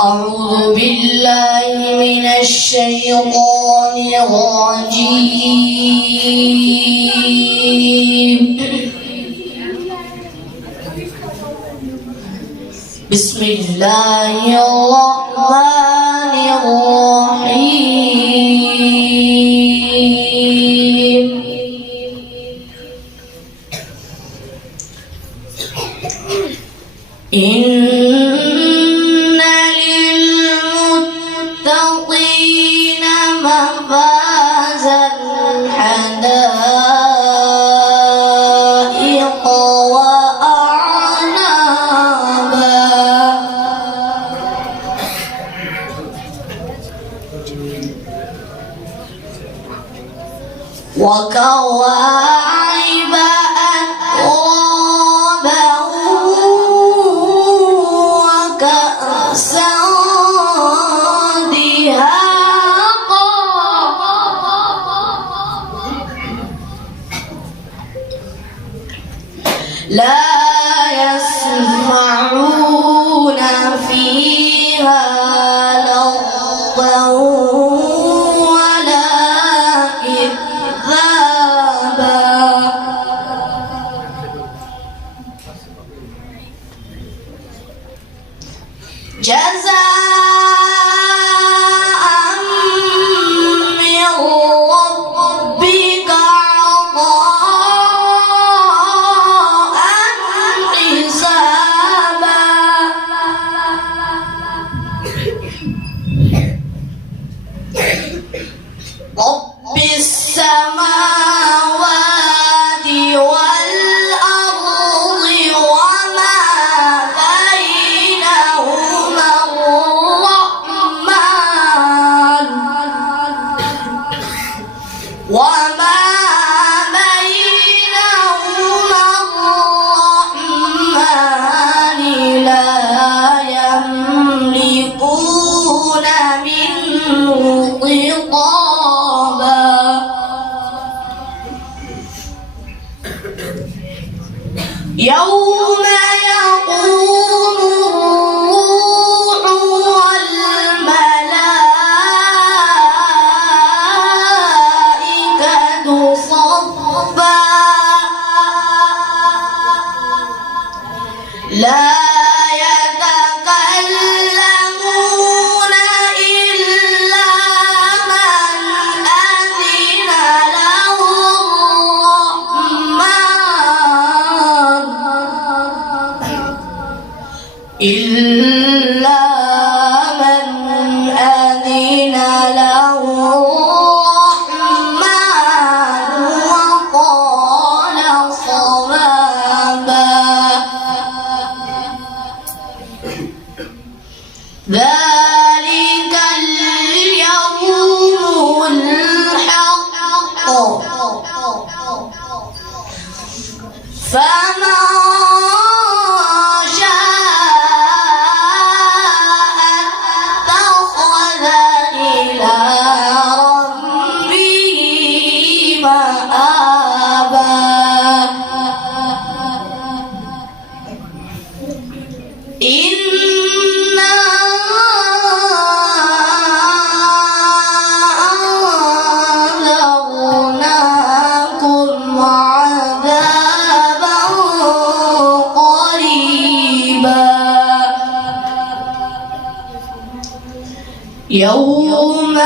أعوذ بالله من الشيطان الرجيم. بسم الله الرحمن الرحيم. إن للمتقين مفازا حدائق وأعنابا وكواعب أترابا وكأسا دهاقا لا يسمعون فيها لغوا ولا كذابا جزاء من ربك عطاء حسابا رب السماوات والأرض وما بينهما الرحمن وما بينهما الرحمن لا يملكون منه خطابا يوم يقوم الروح والملائكة صفا لا يتكلمون إلا من أذن له الرحمن إلا من أذن له الرحمن وقال صوابا ذلك اليوم الحق فمن شاء اتخذ إلى ربه مآبا إنا أنذرناكم عذابا قريبا يوم